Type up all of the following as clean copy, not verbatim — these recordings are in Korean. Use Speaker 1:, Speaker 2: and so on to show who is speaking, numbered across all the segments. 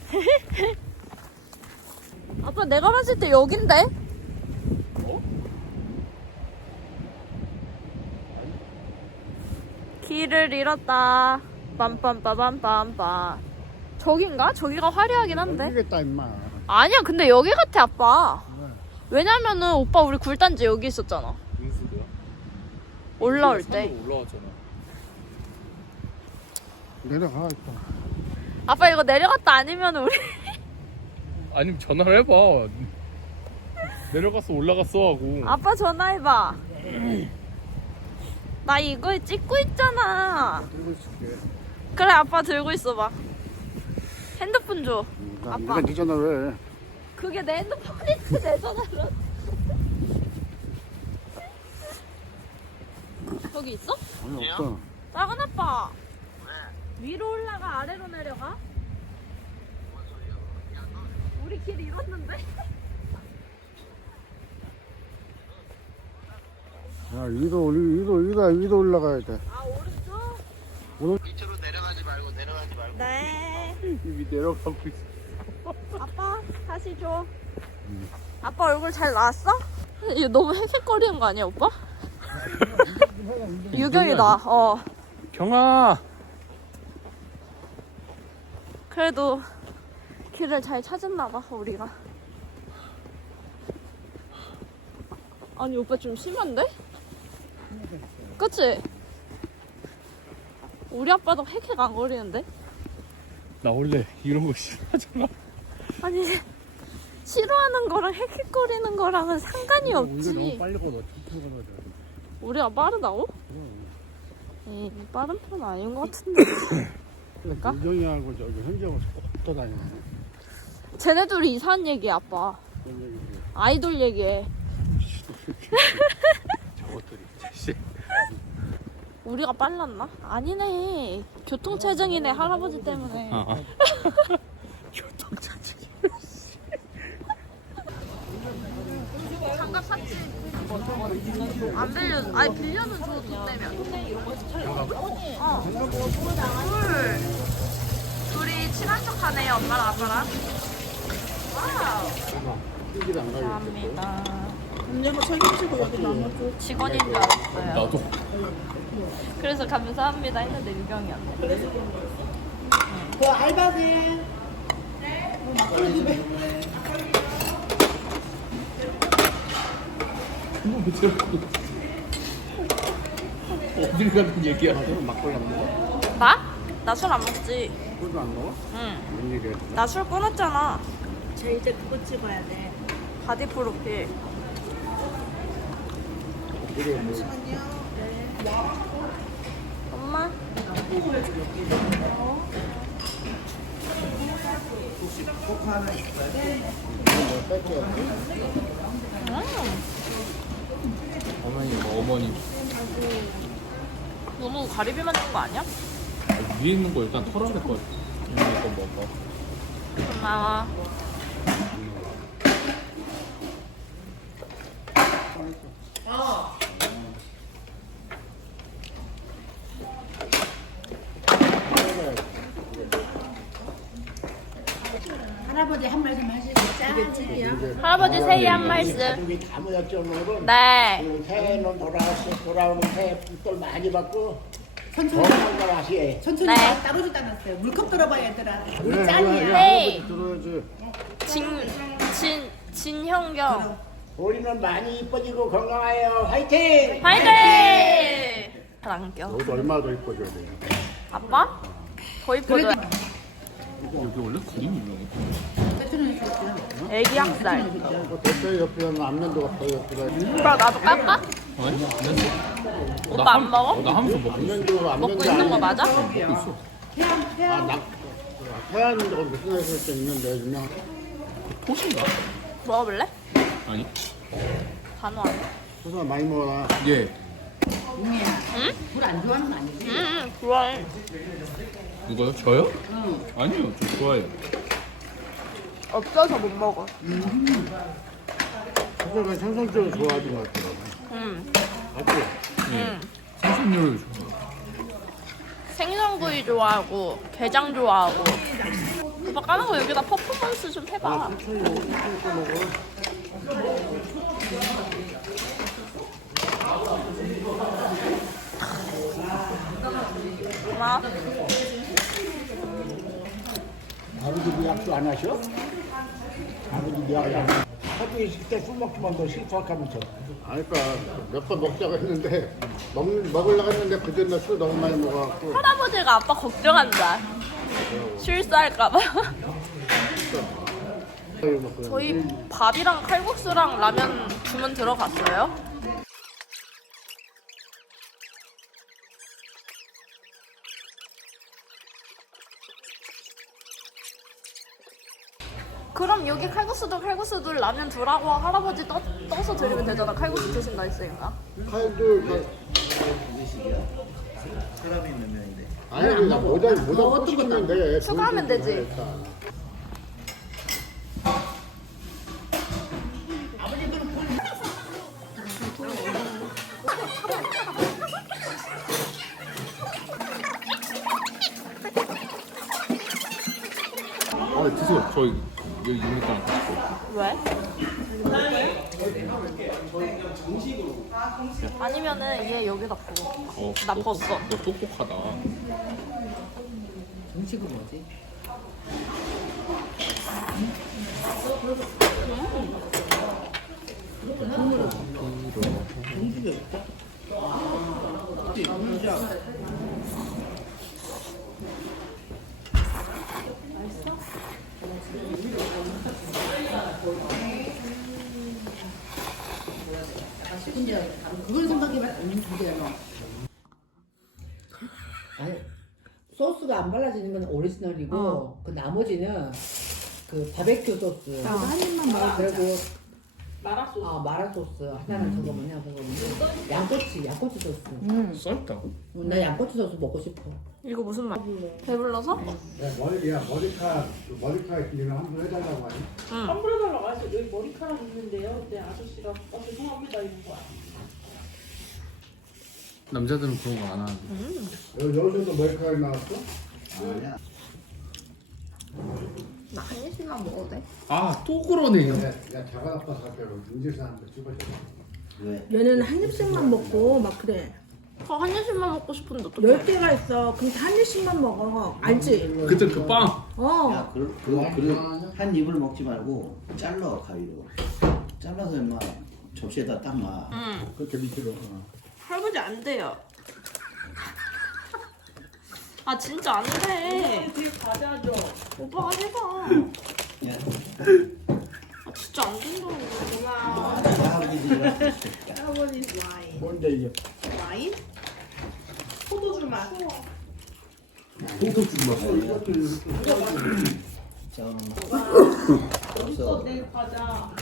Speaker 1: 아빠 내가 봤을 때 여긴데?
Speaker 2: 어?
Speaker 1: 길을 잃었다. 빰빰빠밤빰빰. 저긴가? 저기가 화려하긴 한데.
Speaker 3: 모르겠다 임마.
Speaker 1: 아니야, 근데 여기 같아, 아빠.
Speaker 3: 왜?
Speaker 1: 왜냐면은 오빠 우리 굴단지 여기 있었잖아.
Speaker 2: 무슨 소리야?
Speaker 1: 올라올 때.
Speaker 2: 올라왔잖아.
Speaker 3: 내려가 있다.
Speaker 1: 아빠 이거 내려갔다 아니면 우리
Speaker 2: 아니면 전화를 해봐. 내려갔어 올라갔어 하고.
Speaker 1: 아빠 전화해봐. 나 이거 찍고 있잖아.
Speaker 3: 들고 있을게.
Speaker 1: 그래, 아빠 들고 있어봐. 핸드폰 줘.
Speaker 3: 나
Speaker 1: 아빠.
Speaker 3: 네가 네 전화 왜?
Speaker 1: 그게 내 핸드폰인데 내 전화로. 저기 있어?
Speaker 3: 아니 없어.
Speaker 1: 작은 아빠. 위로 올라가 아래로 내려가? 우리 길 잃었는데?
Speaker 3: 야 위로 올라가야 돼.
Speaker 1: 아, 오른쪽?
Speaker 4: 밑으로 내려가지 말고
Speaker 1: 네.
Speaker 2: 이미 내려가고 있어.
Speaker 1: 아빠 다시 줘. 아빠 얼굴 잘 나왔어? 이거 너무 헥헥거리는 거 아니야, 오빠? 유경이다.
Speaker 2: 경아.
Speaker 1: 그래도 길을 잘 찾았나 봐, 우리가. 아니, 오빠 좀 심한데? 그치? 우리 아빠도 헥헥 안 거리는데?
Speaker 2: 나 원래 이런 거 싫어하잖아.
Speaker 1: 아니, 싫어하는 거랑 헥헥거리는 거랑은 상관이
Speaker 3: 우리가 너무
Speaker 1: 없지.
Speaker 3: 빨리 걷어. 천천히 걷어야 돼.
Speaker 1: 우리가 빠르다고? 에이, 빠른 편 아닌 것 같은데. 그럴까?
Speaker 3: 유경이하고 저기 현지하고 꼭 붙어 다니네.
Speaker 1: 쟤네 둘이 이상한 얘기야, 아빠.
Speaker 3: 그런 얘기지.
Speaker 1: 아이돌 얘기해.
Speaker 2: 저것들이 씨.
Speaker 1: 우리가 빨랐나? 아니네. 교통체증이네, 할아버지 때문에.
Speaker 2: 교통차증이.
Speaker 1: 장갑 샀지? 안 빌려, 아니 빌려는 줘, 돈 내면. 둘이 친한 척 하네요, 엄마랑 아빠랑. 와우.
Speaker 3: 뛰기도 안 가겠어.
Speaker 1: 감사합니다. 직원인 줄 알았어요.
Speaker 2: 나도.
Speaker 1: 그래서 감사합니다 했는데 유경이었네.
Speaker 5: 그 알바생
Speaker 2: 어딜 가는 얘기야?
Speaker 3: 그럼 막걸리 안 먹어?
Speaker 1: 나? 나 술 안 먹지.
Speaker 3: 술도 안 먹어?
Speaker 1: 응.
Speaker 3: 뭔 얘기야?
Speaker 1: 나 술 끊었잖아.
Speaker 5: 저 이제 그거 찍어야 돼.
Speaker 1: 바디 프로필.
Speaker 3: 그래 뭐.
Speaker 1: 엄마.
Speaker 2: 어머니 뭐 어머니.
Speaker 1: 너무 가리비 만든 거 아니야?
Speaker 2: 위에 있는 거 일단 털어낼 거. 있는 거 먹어.
Speaker 1: 고마워.
Speaker 5: 할아버지 한 말씀 하시겠죠?
Speaker 1: 할아버지 새해 한 말씀.
Speaker 4: 가족이 다 모였죠 오늘은.
Speaker 1: 네.
Speaker 4: 새해는 돌아오는 새해 붓돌 많이 받고
Speaker 5: 천천히
Speaker 4: 건강을 하시에.
Speaker 5: 천천히
Speaker 1: 네.
Speaker 5: 따로도 따놨어요. 물컵 들어봐 얘들아.
Speaker 3: 그래,
Speaker 5: 우리 짠이야.
Speaker 1: 헤이.
Speaker 3: 들어야지.
Speaker 1: 진형경.
Speaker 4: 우리는 많이 이뻐지고 건강하여 화이팅!
Speaker 1: 화이팅! 잘안 껴.
Speaker 3: 너도 얼마나 더 이뻐져야 돼.
Speaker 1: 아빠? 더 이뻐져.
Speaker 2: 여기 원래 그림이 유명해.
Speaker 1: 애기 학살.
Speaker 3: 그 대표 옆에 하면 안면도가 더 옆에다.
Speaker 1: 오빠 나도 깎아?
Speaker 2: 아니? 안 됐어.
Speaker 1: 오빠 안 먹어?
Speaker 2: 나 하면서 먹고 있어.
Speaker 3: 안면도
Speaker 1: 먹고 있는 거 맞아?
Speaker 2: 먹고 있어.
Speaker 3: 태안 저거 무슨 회사 때 있는데 유명.
Speaker 2: 토신가?
Speaker 1: 먹어볼래?
Speaker 2: 아니.
Speaker 1: 단호 아니야?
Speaker 3: 회사 많이 먹어라.
Speaker 2: 예.
Speaker 5: 물안 좋아하는 거 아니지?
Speaker 1: 응, 좋아해.
Speaker 2: 이거요? 저요? 아니요. 저 좋아해요.
Speaker 1: 없어서 못 먹어.
Speaker 3: 회사가 생선적으로 좋아하는 것 같더라고.
Speaker 1: 응.
Speaker 3: 맞지?
Speaker 2: 예. 생선류를 좋아해요.
Speaker 1: 생선구이 좋아하고, 게장 좋아하고. 오빠 까는 거 여기다 퍼포먼스 좀 해봐.
Speaker 3: 천천히 먹어, 천천히 먹어.
Speaker 1: 엄마.
Speaker 4: 아버지 미약도 안 하셔? 아버지 미약도 안 하셔? 하도 있을 때 술 먹지만 너 실수하면서.
Speaker 3: 아니, 그러니까 몇 번 먹자고 했는데 먹으려고 했는데 그 전에 술 너무 많이 먹어갖고
Speaker 1: 할아버지가 아빠 걱정한다. 실수할까봐. 저희 밥이랑 칼국수랑 라면 주문 들어갔어요? 그럼 여기 칼국수도 라면 두라고 할아버지 떠서 드리면 되잖아. 칼국수 드신다 했으니까.
Speaker 3: 칼도
Speaker 6: 사람이 몇 명인데?
Speaker 3: 아니 나 모자 꽂히면 돼.
Speaker 1: 추가하면 되지.
Speaker 2: 드세요. 저희 여기 유니크랑 같이 먹어요.
Speaker 1: 왜? 아니면은 얘 여기다 부어. 나 벗어.
Speaker 2: 너 똑똑하다.
Speaker 7: 정식은 뭐지?
Speaker 5: 그걸 생각해봐. 문제야.
Speaker 7: 아니 소스가 안 발라지는 건 오리지널이고 그 나머지는 그 바베큐 소스 한 입만 먹으면 되고 마라 소스 마라 소스 하나는 저거 뭐냐 양꼬치 소스
Speaker 2: 썰다고?
Speaker 7: 나 양꼬치 소스 먹고 싶어.
Speaker 1: 이거 무슨 말? 배불러서?
Speaker 3: 머리카락 기능 한번 해달라고 하니?
Speaker 8: 환불해달라고 하셔. 여기 머리카락 있는데요. 근데 아저씨가 죄송합니다 이런 거야.
Speaker 2: 남자들은 그런 거 안 하는데.
Speaker 3: 여기서도 머리카락 나왔어?
Speaker 6: 아니야.
Speaker 1: 나 한 입씩만 먹어도 돼?
Speaker 2: 아, 또 그러네요.
Speaker 3: 야 작은 아빠 사태로 인질사 한번 찍어줘.
Speaker 6: 왜?
Speaker 5: 얘는 한 입씩만 먹고 막 그래.
Speaker 1: 저 한 입씩만 먹고 싶은데 어떡해?
Speaker 5: 10개가 있어. 그럼 한 입씩만 먹어. 알지?
Speaker 2: 그때 그 빵.
Speaker 5: 어.
Speaker 6: 한 입을 먹지 말고 잘라 가위로. 잘라서 인마 접시에다 딱 놔.
Speaker 1: 응.
Speaker 3: 그렇게 밑으로.
Speaker 1: 할아버지 안 돼요. 아 진짜 안 돼.
Speaker 8: 뒤에 과자죠.
Speaker 1: 오빠가 해봐.
Speaker 6: 야,
Speaker 1: 아 진짜 안 된다고.
Speaker 6: 아버지들이
Speaker 8: 할아버지 와인.
Speaker 3: 뭔데 이게?
Speaker 8: 와인? 포도주 맛.
Speaker 6: 없어.
Speaker 8: 내일 과자.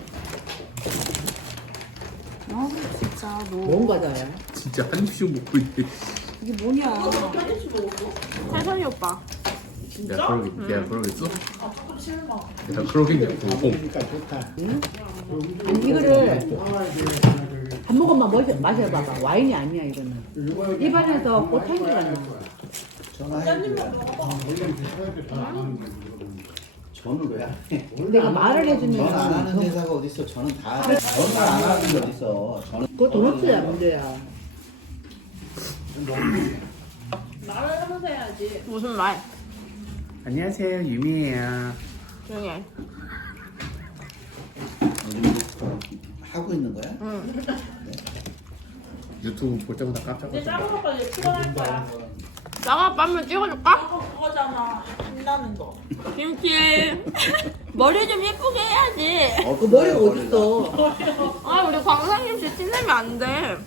Speaker 1: 진짜 너.
Speaker 7: 뭔 과자야?
Speaker 2: 진짜 한 입씩 먹고 있네.
Speaker 7: 이게 뭐냐?
Speaker 1: 태선이 오빠.
Speaker 2: 야, 그러겠어? 야, 그러겠냐고.
Speaker 3: 그러니까 좋다.
Speaker 7: 이거를 한 모금만 마셔봐봐. 와인이 아니야 이거는. 입안에서 꽃향기가 나.
Speaker 6: 저는 왜 안 해?
Speaker 7: 내가 말을 해주면
Speaker 6: 전 안 하는 회사가 어딨어? 저는 다 해. 저는 안 하는 게 어딨어? 저는
Speaker 7: 그거 도넛이야 문제야.
Speaker 8: 말을 하면서 해야지.
Speaker 1: 무슨 말?
Speaker 2: 안녕하세요, 유미예요.
Speaker 1: 조용히 해.
Speaker 6: 하고 있는 거야?
Speaker 1: 응.
Speaker 2: 유튜브 볼 때마다
Speaker 8: 이제
Speaker 2: 깜짝깜짝.
Speaker 8: 작은 오빠 이제 출발할 거야.
Speaker 1: 나가 빨리 찍어줄까?
Speaker 8: 그거잖아. 신나는 거.
Speaker 1: 김치. 머리 좀 예쁘게 해야지.
Speaker 7: 그 머리가 어딨어?
Speaker 1: 아 우리 광상김 씨 티내면 안 돼.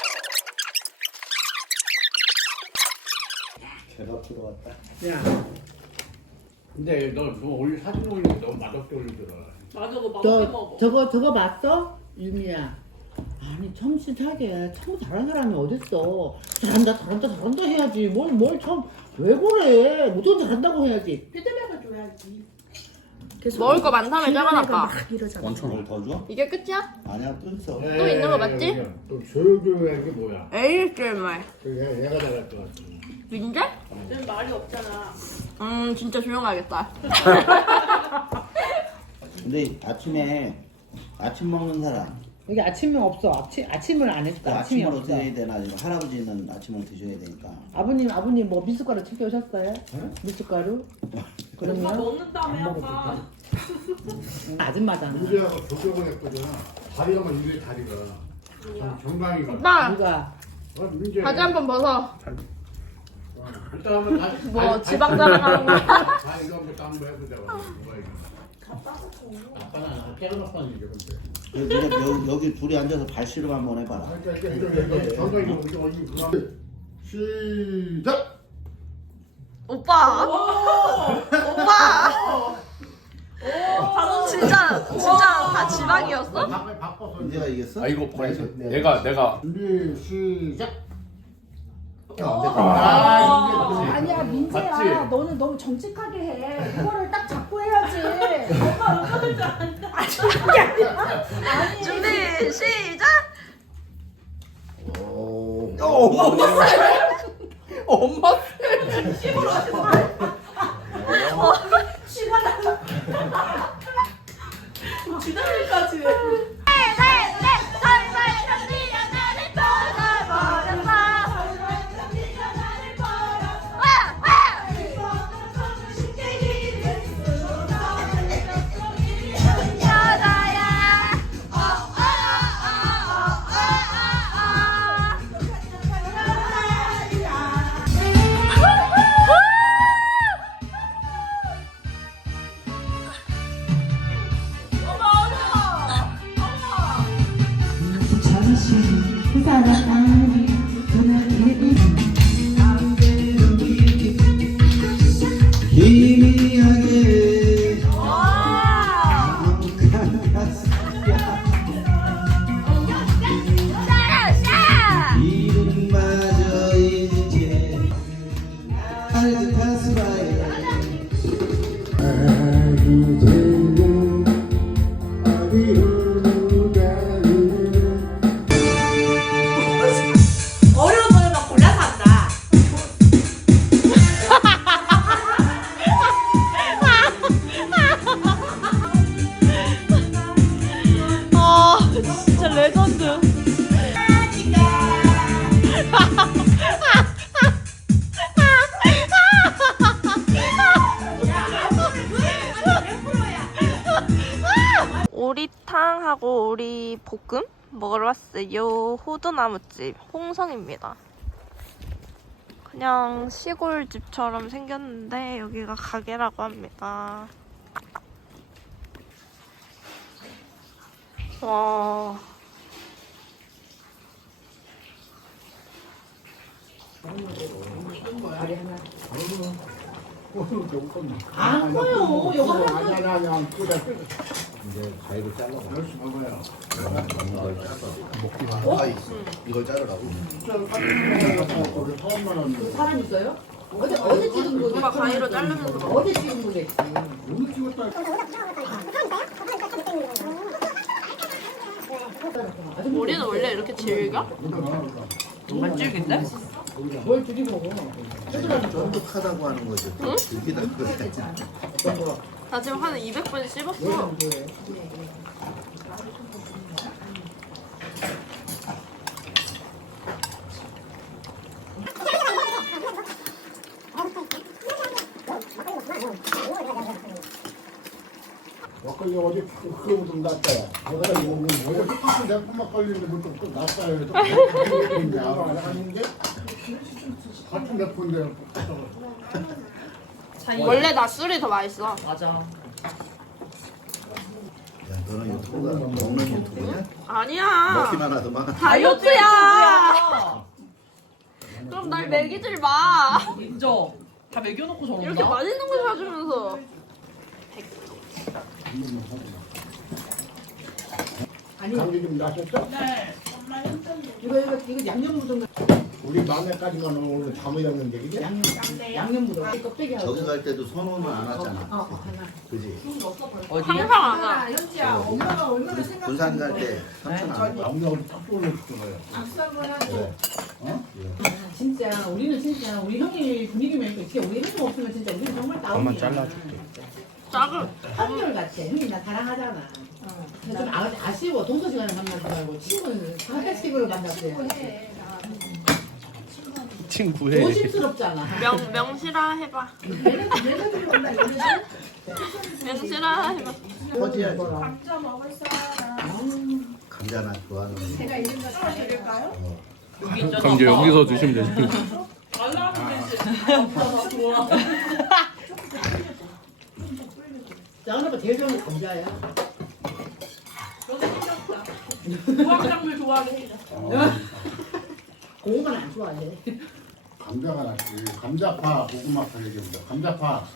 Speaker 6: 제가 들어왔다.
Speaker 7: 야,
Speaker 3: 근데 너 사진 올리면 너무 맛없게 올리더라.
Speaker 8: 맞아, 그거 맛없게 먹어.
Speaker 7: 저거 봤어? 유미야. 아니 참신하게 참 잘하는 사람이 어딨어? 잘한다 해야지. 뭘 참 왜 그래? 무조건 잘한다고 해야지.
Speaker 8: 피드백을 줘야지.
Speaker 1: 먹을 거 많다며 작은 아빠.
Speaker 5: 막 이러잖아.
Speaker 2: 원천.
Speaker 6: 뭘 더 줘?
Speaker 1: 이게 끝이야?
Speaker 6: 아니야, 또 있어.
Speaker 1: 또 있는 거 맞지?
Speaker 3: 또 조용조용한 게 뭐야?
Speaker 1: ASMR.
Speaker 3: 얘가 나갈 것 같아.
Speaker 1: 민재?
Speaker 8: 쟤는 말이 없잖아.
Speaker 1: 진짜 조용하겠다.
Speaker 6: 근데 아침에 아침 먹는 사람
Speaker 7: 여기 아침은 없어. 아침을 안 했어. 아침이
Speaker 6: 아침을
Speaker 7: 없어.
Speaker 6: 어떻게 해야 되나? 할아버지는 아침을 드셔야 되니까.
Speaker 7: 아버님 뭐 미숫가루 챙겨 오셨어요? 미숫가루?
Speaker 8: 다
Speaker 7: 그러면
Speaker 8: 먹는다며 아까.
Speaker 7: 아줌마잖아.
Speaker 3: 유리하고 조경을 했거든. 다리가 막 유리 다리가. 정강이가.
Speaker 1: 오빠
Speaker 7: 누가?
Speaker 3: 민재.
Speaker 1: 바지 한 번 벗어.
Speaker 3: 일단 한번 다시.
Speaker 1: 뭐 지방 자랑하는 거야?
Speaker 3: 다 이거 한번 한번 해보자. 뭐야 이거. 아빠는 깨끗 아빠는 이게 근데.
Speaker 6: 여기 둘이 앉아서 발씨름 한번 해봐라.
Speaker 3: 정강이 이거 시작.
Speaker 1: 오빠. 오빠. 진짜 다 지방이었어?
Speaker 3: 바꿔서.
Speaker 6: 민재가 이겼어?
Speaker 2: 아 이거 내가
Speaker 3: 준비 시작.
Speaker 5: 아니야 민재야
Speaker 2: 맞지?
Speaker 5: 너는 너무 정직하게 해 이거를 딱 잡고 해야지
Speaker 8: 엄마 얼마나 잘한다.
Speaker 5: 아니
Speaker 1: 준비 시작.
Speaker 2: 엄마
Speaker 8: 지난일까지.
Speaker 6: 희미하게 이름마저 이제 알듯 가수라에
Speaker 8: 어려운 노래만 골라서 한다.
Speaker 1: 아 진짜 레전드. 오리탕하고 오리 볶음 먹으러 왔어요. 호두나무집 홍성입니다. 그냥 시골집처럼 생겼는데 여기가 가게라고 합니다. 와.
Speaker 5: 안 커요 이거
Speaker 3: 아니야 그래.
Speaker 6: 이제 가위로 잘라
Speaker 3: 열심히 먹어요.
Speaker 6: 이걸 자르라고
Speaker 3: 우리 처음만 왔는데.
Speaker 7: 사람 있어요? 어제 찍은 거.
Speaker 1: 오빠 가위로 자르면서
Speaker 7: 어제 찍은 거겠지.
Speaker 3: 오늘 찍었다.
Speaker 1: 우리는 원래 이렇게 질겨? 정말 질긴데?
Speaker 7: 뭘 줄이 먹어?
Speaker 6: 쫀득하다고 하는 거지 즐기다 그래
Speaker 1: 나 지금 한 200번 씹었어.
Speaker 3: 막걸리 어제 그거 좀 낫다야. 내가 이거 어제 똑같은 내품만 걸리는데 뭐또 낫다야. 안 하는데 같은 내품인데
Speaker 1: 원래 낮술이 더 맛있어.
Speaker 8: 맞아.
Speaker 6: 야 너는 유튜브가 먹는 유튜브냐?
Speaker 1: 아니야.
Speaker 6: 먹기만 하더만
Speaker 1: 다이어트야. 그럼 날 먹이질 마.
Speaker 8: 인정. 다 먹여놓고 저런다.
Speaker 1: 이렇게 맛있는 걸 사주면서.
Speaker 7: 아니
Speaker 3: 감기 좀 나셨어?
Speaker 8: 네.
Speaker 7: 이거 양념 묻은 거.
Speaker 3: 우리 막내까지만 오늘 잠이었는데 이게
Speaker 7: 양념 묻은 거. 껍데기 하고.
Speaker 6: 저기 갈 때도 선호는 안 하잖아
Speaker 7: 하나.
Speaker 6: 그지?
Speaker 1: 항상 안 와.
Speaker 5: 현지야 엄마가 얼마나
Speaker 6: 군산 갈 때 삼촌 안 하고
Speaker 3: 남자를 딱 보내줬잖아요.
Speaker 5: 악수한 거야
Speaker 3: 그래.
Speaker 7: 진짜. 진짜 우리는 진짜 우리 형이 분위기면 진짜 우리 형님 없으면 진짜 우리는 정말 다운이야.
Speaker 2: 엄마 잘라줄게.
Speaker 1: 짝을
Speaker 7: 한결 같아. 형이 나 사랑하잖아. 근데 좀 아쉬워. 동서 시간에 만나지 말고 친구는 상대 친구를 만났대.
Speaker 2: 친구해.
Speaker 7: 조심스럽잖아.
Speaker 1: 명실아 해봐. 명실아 해봐.
Speaker 6: 퍼지야지.
Speaker 5: 감자 먹을 사람.
Speaker 6: 감자나 좋아하는.
Speaker 5: 제가 이런 거 사드릴까요?
Speaker 2: 그럼 이제 여기서 주시면 되지.
Speaker 8: 달라는 듯이. 아, 좋아.
Speaker 7: 작은 아빠 제일 좋아하는 감자야.
Speaker 8: 너도 생겼다. 무학장물 좋아하게 해줘.
Speaker 7: 고구마는 안 좋아해.
Speaker 3: 감자가 낫지. 감자파, 고구마파 얘기해보자. 감자파.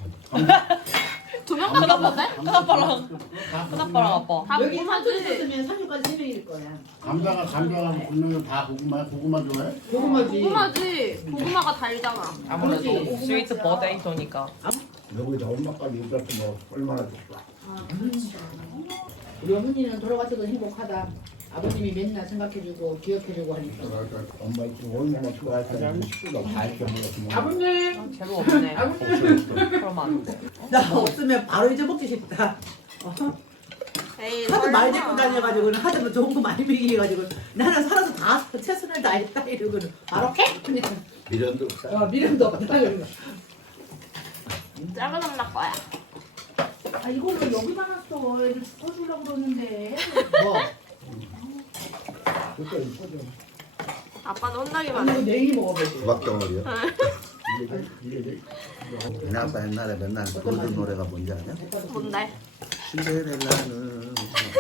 Speaker 1: 두명 큰아빠인데?
Speaker 3: 큰아빠랑
Speaker 9: 아빠.
Speaker 1: 다
Speaker 7: 여기 사투리
Speaker 1: 고구마지.
Speaker 7: 썼으면 3일까지 3명일 거야.
Speaker 3: 감자가 분명히 다 고구마야. 고구마 좋아해?
Speaker 7: 고구마지.
Speaker 1: 고구마지. 고구마가 달잖아.
Speaker 9: 아무래도
Speaker 7: 그렇지.
Speaker 9: 스위트 포테이토니까.
Speaker 3: 여기다 엄마까지 입혔으면 뭐 얼마나 좋아.
Speaker 7: 우리 어머니는 돌아가셔도 행복하다. 아버님이 맨날 생각해주고 기억해주고 하니까.
Speaker 3: 엄마 지금 얼마나 좋아할 때는 식구가 다 입혀먹었으면.
Speaker 7: 아버님!
Speaker 9: 재미없네. 그러면 안 돼.
Speaker 7: 나 없으면 바로 잊어먹기 쉽다.
Speaker 1: 에이,
Speaker 7: 하도 말
Speaker 1: 설마.
Speaker 7: 대고 다녀가지고는 하도 뭐 좋은 거 많이 먹이가지고 나는 살아서 다 최선을 다했다 이러고는 바로 해! 그냥
Speaker 6: 미련도 없다.
Speaker 7: 미련도 없다 그러고.
Speaker 1: 작은 엄마 거야.
Speaker 5: 아 이걸 왜 여기다 놨어? 애들 죽어주려고 그러는데.
Speaker 7: 뭐?
Speaker 3: 그때 입혀줘.
Speaker 1: 아빠는 혼나기만
Speaker 7: 이거
Speaker 1: 해.
Speaker 7: 내일 먹어보지.
Speaker 6: 부박덩어리요.
Speaker 3: 이게
Speaker 6: 우리 아빠 옛날에 맨날 부르던 노래가 뭔지 아냐?
Speaker 1: 뭔데?
Speaker 6: 신데렐라는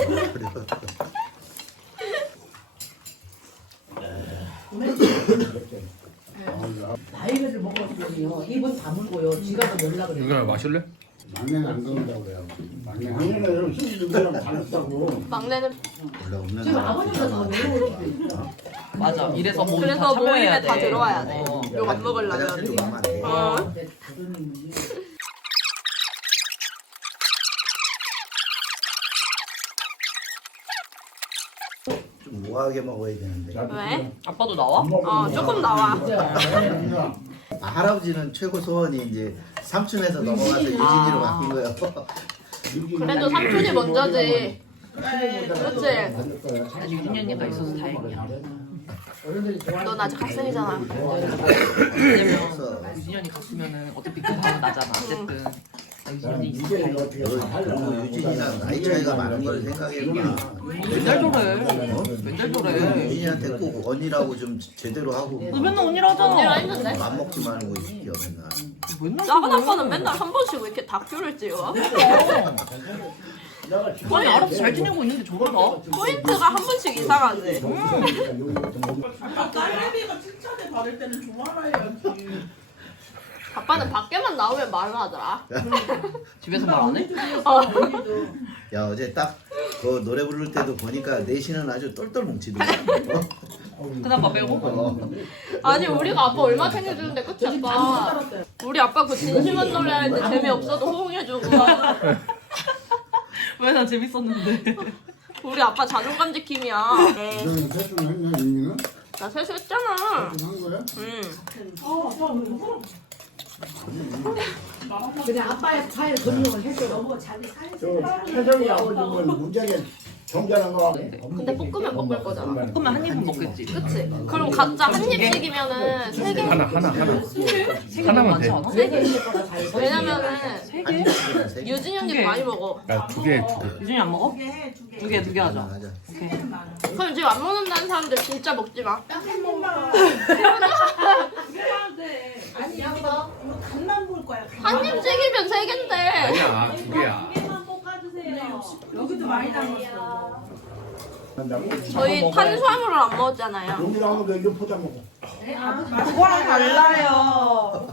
Speaker 7: 나이를 먹었으면요 입은 다물고요 지갑은 연락을 해.
Speaker 2: 누나 마실래?
Speaker 3: 막내는 안 그런다고 그래요. 막내는 힘든 사람 잘했다고.
Speaker 1: 막내는
Speaker 6: 원래 없는
Speaker 7: 지금
Speaker 6: 사람
Speaker 7: 아버님도 다 외로울 수도 있어.
Speaker 9: 맞아. 이래서 모임
Speaker 1: 그래서
Speaker 9: 다 참여해야
Speaker 1: 모임에
Speaker 9: 돼.
Speaker 1: 다 들어와야 돼.
Speaker 9: 어.
Speaker 1: 욕 안 먹으려면.
Speaker 6: 화장실도 가면 안 돼.
Speaker 1: 어.
Speaker 7: 근데 아버님은
Speaker 6: 좀 우아하게 먹어야 되는데.
Speaker 1: 왜?
Speaker 9: 아빠도 나와?
Speaker 1: 조금 나와.
Speaker 7: 진짜
Speaker 6: 아, 할아버지는 최고 소원이 이제 삼촌에서 넘어가서 유진이로 바뀐 거예요.
Speaker 1: 그래도 삼촌이 먼저지. 그렇지.
Speaker 9: 아직 유진이가 있어서 다행이야.
Speaker 7: 어른들이 좋아하는
Speaker 1: 넌 아직 학생이잖아.
Speaker 9: 왜냐면 유진이 갔으면은 어차피 그 다음 나잖아. 어쨌든 아, 유진이 있어서 다행이야.
Speaker 6: 그리고 유진이랑 나이 차이가 많은 걸 생각해봐.
Speaker 9: 맨날 저래. 맨날 저래.
Speaker 6: 유진이한테 꼭 언니라고 좀 제대로 하고.
Speaker 9: 너 맨날 언니라 하잖아.
Speaker 1: 언니랑 했는데.
Speaker 6: 맘 먹지 말고 있을게요 맨날.
Speaker 9: 맨날
Speaker 1: 작은
Speaker 9: 저래.
Speaker 1: 아빠는 맨날 한 번씩 왜 이렇게 다큐를 찍어?
Speaker 9: 아니 알아서 잘 지내고 있는데 저걸 봐.
Speaker 1: 포인트가 한 번씩 이상하지.
Speaker 8: 아빠 딸내미가 칭찬을 받을 때는 좋아해야지.
Speaker 1: 아빠는 밖에만 나오면 말을 하더라.
Speaker 9: 집에서 말 안 해?
Speaker 6: 야 어제 딱 그 노래 부를 때도 보니까 내신은 아주 똘똘 뭉치더라고.
Speaker 9: 큰 아빠 빼고?
Speaker 1: 아니 우리가 아빠 얼마 챙겨주는데 그치 아빠? 우리 아빠 그 진심한 노래 하는데 재미없어도 호응해주고.
Speaker 9: 왜 난 재밌었는데.
Speaker 1: 우리 아빠 자존감 지킴이야. 에이,
Speaker 3: 너는 세수는 했냐, 윤미는?
Speaker 1: 나 세수했잖아.
Speaker 3: 세수한 거야?
Speaker 1: 응.
Speaker 7: 그냥 아빠의 스타일 금융을 해줘.
Speaker 5: 너무 자기 사진
Speaker 3: 혜성이 아버지는 문장에 정자는 거.
Speaker 1: 근데 볶으면 먹을 거잖아.
Speaker 9: 그러면 한 입은 먹겠지.
Speaker 1: 그치? 그럼 각자 한 입씩이면은 세 개.
Speaker 2: 하나. 하나만 돼.
Speaker 9: 많지 않아?
Speaker 7: 세 개일 거가 잘 보여.
Speaker 1: 왜냐면은
Speaker 9: 세 개?
Speaker 1: 유진이 형님
Speaker 9: 개.
Speaker 1: 많이 먹어.
Speaker 2: 야, 두 개.
Speaker 9: 유진이 안 먹어? 두 개 하자.
Speaker 6: 맞아.
Speaker 9: 오케이.
Speaker 1: 그럼 지금 안 먹는다는 사람들 진짜 먹지 마.
Speaker 5: 아니 이거 간만 볼 거야.
Speaker 1: 한 입씩이면 세 개인데.
Speaker 2: 아니야, 두 개야.
Speaker 5: 여기도 많이 담았어.
Speaker 1: 저희 탄수화물을 안 먹었잖아요.
Speaker 3: 여기다 하면 돼. 이거 포자 먹어.
Speaker 8: 그거랑 달라요.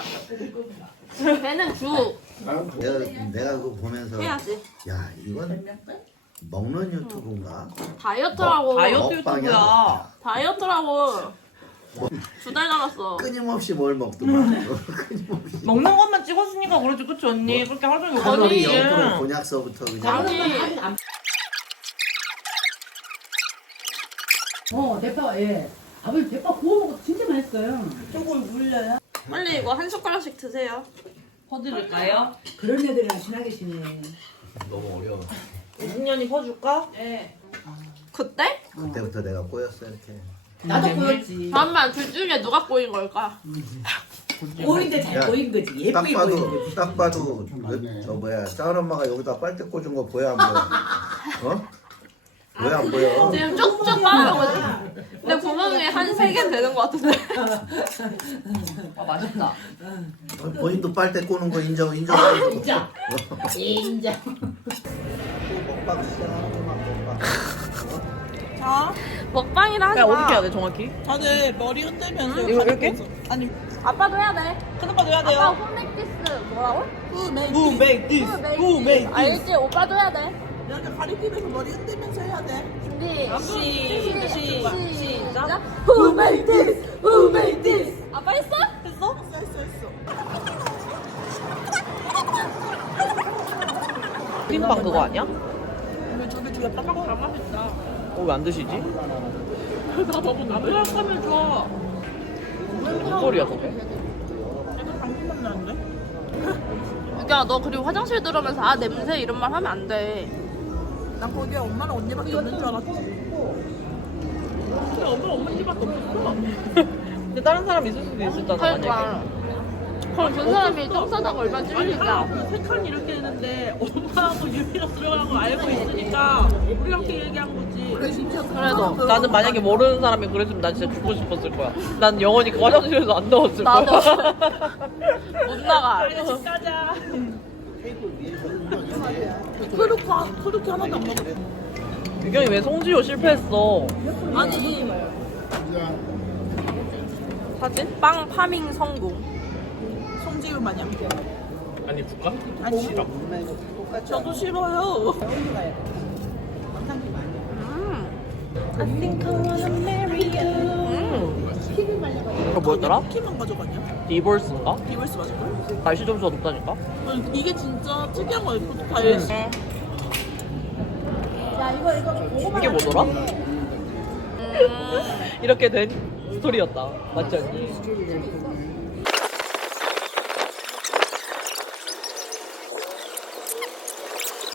Speaker 1: 배는 죽
Speaker 6: 내가 그거 보면서
Speaker 1: 해야지.
Speaker 6: 야 이건 먹는 유튜브인가?
Speaker 1: 다이어트라고.
Speaker 9: 다이어트
Speaker 6: 먹방이야.
Speaker 9: 유튜브야.
Speaker 1: 다이어트라고. 2달 남았어.
Speaker 6: 끊임없이 뭘 먹더만.
Speaker 9: 먹는 것만 찍었으니까 그러지 그치 언니? 그렇게 하루 종일
Speaker 6: 칼로리
Speaker 9: 먹어야지.
Speaker 6: 0% 곤약서부터 그냥.
Speaker 1: 아니
Speaker 7: 대파 예.
Speaker 5: 밥을 대파 구워 먹어도 진짜 맛있어요.
Speaker 1: 빨리 이거 한 숟가락씩 드세요.
Speaker 9: 퍼드릴까요?
Speaker 7: 그런 애들이랑 친하게 지내.
Speaker 6: 너무 어려워.
Speaker 9: 승연이 퍼줄까?
Speaker 1: 그때?
Speaker 6: 그때부터 내가 꼬였어 이렇게.
Speaker 7: 나도 보였지.
Speaker 1: 잠깐만 둘 중에 누가 꼬인 걸까?
Speaker 7: 꼬인데 잘
Speaker 6: 야,
Speaker 7: 꼬인 거지.
Speaker 6: 딱
Speaker 7: 예쁘게 꼬인 거지.
Speaker 6: 봐도
Speaker 3: 좀 많네.
Speaker 6: 저 뭐야 짜은 엄마가 여기다 빨대 꽂은 거 보여 안 보여? 어? 왜 안 보여?
Speaker 1: 지금 쭉쭉 빨아먹었지. 근데 구멍이 한 3개 되는 것 같은데.
Speaker 9: 아 맛있다.
Speaker 6: 본인도 빨대 꼬는 거 인정.
Speaker 7: 인정. 인정.
Speaker 6: 먹방 시작하는구만 먹방.
Speaker 8: 자,
Speaker 1: 먹방이라 하지
Speaker 9: 야
Speaker 1: 마.
Speaker 9: 어떻게 해야 돼 정확히?
Speaker 8: 다들 머리 흔들면서
Speaker 9: 이거 이렇게?
Speaker 8: 아니,
Speaker 1: 아빠도 해야 돼.
Speaker 8: 그런 거도 해야
Speaker 1: 아빠
Speaker 8: 돼요.
Speaker 1: 홈메이키스 뭐라고?
Speaker 8: Who made
Speaker 9: Who
Speaker 8: this?
Speaker 9: make this? Who make this?
Speaker 1: 알지? 오빠도 해야 돼.
Speaker 8: 이렇게 가리키면서 머리 흔들면서 해야 돼.
Speaker 1: 준비.
Speaker 8: 시작.
Speaker 1: Who made this? Who made this? 아빠 했어?
Speaker 8: 했어? 했어.
Speaker 9: 크림빵 그거 아니야?
Speaker 8: 오늘 저게 두개 빡빡 다 맛있다.
Speaker 9: 왜 안 드시지?
Speaker 8: 나 너무 남자 하면 좋아.
Speaker 9: 무슨 소리야 저게?
Speaker 8: 약간 방금 나는데?
Speaker 1: 야, 너 그리고 화장실 들어오면서 아 냄새 이런 말 하면 안 돼.
Speaker 8: 난 거기에 엄마랑 언니밖에 없는 줄 알았지. 근데 엄마 언니밖에 없었어.
Speaker 9: 근데 다른 사람 있을 수도 있었잖아
Speaker 1: 그러니까.
Speaker 9: 만약에.
Speaker 1: 그럼 전 사람이 똥 싸다가 얼마나
Speaker 8: 아니,
Speaker 1: 찔리니까.
Speaker 8: 세 칸 이렇게 했는데 엄마하고 유미가 들어가는 거 알고 있으니까 우리한테 얘기한 거지.
Speaker 1: 그래도
Speaker 9: 나는 만약에 모르는 사람이 그랬으면 난 진짜 죽고 싶었을 거야. 난 영원히 그 화장실에서 안 나왔을 거야.
Speaker 1: 나도 못 나가.
Speaker 8: 빨리 집 가자. 그렇게 하나도 안 먹었어.
Speaker 9: 유경이 왜 송지효 실패했어?
Speaker 8: 아니,
Speaker 1: 사진? 빵 파밍 성공.
Speaker 8: 송지효 마냥.
Speaker 2: 아니 국가?
Speaker 8: 아니, 싫어. 저도 싫어요.
Speaker 9: 이거 뭐였더라?
Speaker 8: 키만 가져가냐?
Speaker 9: 디볼스인가?
Speaker 8: 디벌스 맞을걸?
Speaker 9: 날씨 점수가 높다니까?
Speaker 8: 이게 진짜 특이한 거야. 다이어트.
Speaker 9: 이게 뭐더라? 이렇게 된 스토리였다. 맞지 않니?